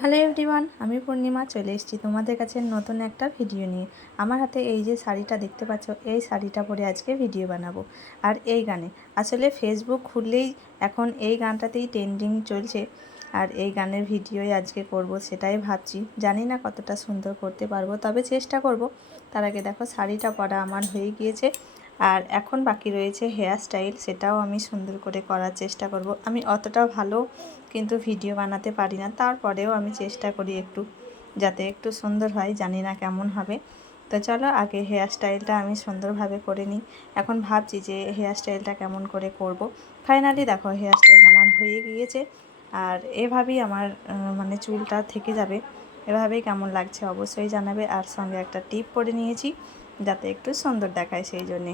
Hello everyone, আমি পূর্ণিমা চলে এসেছি তোমাদের কাছে নতুন একটা ভিডিও নিয়ে। আমার হাতে এই যে শাড়িটা দেখতে পাচ্ছ, এই শাড়িটা পরে আজকে ভিডিও বানাবো। আর এই গানে আসলে ফেসবুক খুললেই এখন এই গানটাতেই ট্রেন্ডিং চলছে। আর এই গানের ভিডিওই আজকে করব, সেটাই ভাবছি। জানি না কতটা সুন্দর করতে পারবো, তবে চেষ্টা করব। তার আগে দেখো শাড়িটা পরা আমার হয়ে গিয়েছে, আর এখন বাকি রয়েছে হেয়ার স্টাইল, সেটাও আমি সুন্দর করে করার চেষ্টা করব। আমি অতটা ভালো কিন্তু ভিডিও বানাতে পারি না, তারপরেও আমি চেষ্টা করি একটু, যাতে একটু সুন্দর হয়। জানি না কেমন হবে। তো চলো আগে হেয়ার স্টাইলটা আমি সুন্দরভাবে করে নিই। এখন ভাবছি যে হেয়ার স্টাইলটা কেমন করে করব। ফাইনালি দেখো হেয়ার স্টাইল আমার হয়ে গিয়েছে। আর এভাবেই আমার মানে চুলটা থেকে যাবে। এভাবেই কেমন লাগছে অবশ্যই জানাবে। আর সঙ্গে একটা টিপ পরে নিয়েছি যাতে একটু সুন্দর দেখায়, সেই জন্যে।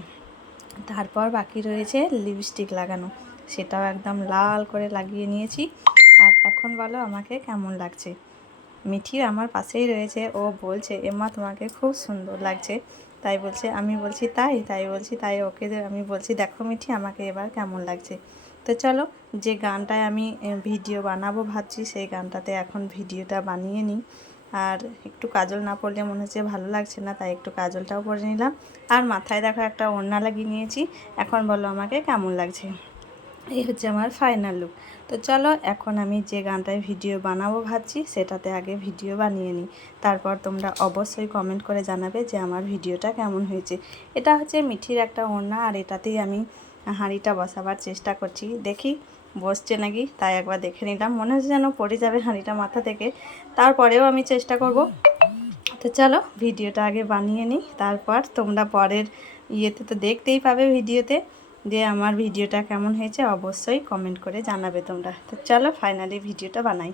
তারপর বাকি রয়েছে লিপস্টিক লাগানো, সেটাও একদম লাল করে লাগিয়ে নিয়েছি। আর এখন বলো আমাকে কেমন লাগছে। মিঠি আমার পাশেই রয়েছে, ও বলছে এম্মা তোমাকে খুব সুন্দর লাগছে। তাই বলছে, আমি বলছি তাই ওকে আমি বলছি দেখো মিঠি আমাকে এবার কেমন লাগছে। তো চলো, যে গানটায় আমি ভিডিও বানাবো ভাবছি, সেই গানটাতে এখন ভিডিওটা বানিয়ে নিই। আর একটু কাজল না পরলে মনে হচ্ছে ভালো লাগছে না, তাই একটু কাজলটাও পরে নিলাম। আর মাথায় দেখো একটা ওড়না লাগিয়ে নিয়েছি। এখন বলো আমাকে কেমন লাগছে। এই হচ্ছে আমার ফাইনাল লুক। তো চলো এখন আমি যে গানটায় ভিডিও বানাবো ভাবছি, সেটাতে আগে ভিডিও বানিয়ে নিই। তারপর তোমরা অবশ্যই কমেন্ট করে জানাবে যে আমার ভিডিওটা কেমন হয়েছে। এটা হচ্ছে মিঠির একটা ওড়না, আর এটাতেই আমি হাঁড়িটা বসাবার চেষ্টা করছি। দেখি বসছে নাকি, তাই একবার দেখে নিলাম। মনে হচ্ছে যেন পড়ে যাবে হাঁড়িটা মাথা থেকে, তারপরেও আমি চেষ্টা করব। তো চলো ভিডিওটা আগে বানিয়ে নিই, তারপর তোমরা পরের ইয়েতে তো দেখতেই পাবে ভিডিওতে যে আমার ভিডিওটা কেমন হয়েছে। অবশ্যই কমেন্ট করে জানাবে তোমরা। তো চলো ফাইনালি ভিডিওটা বানাই।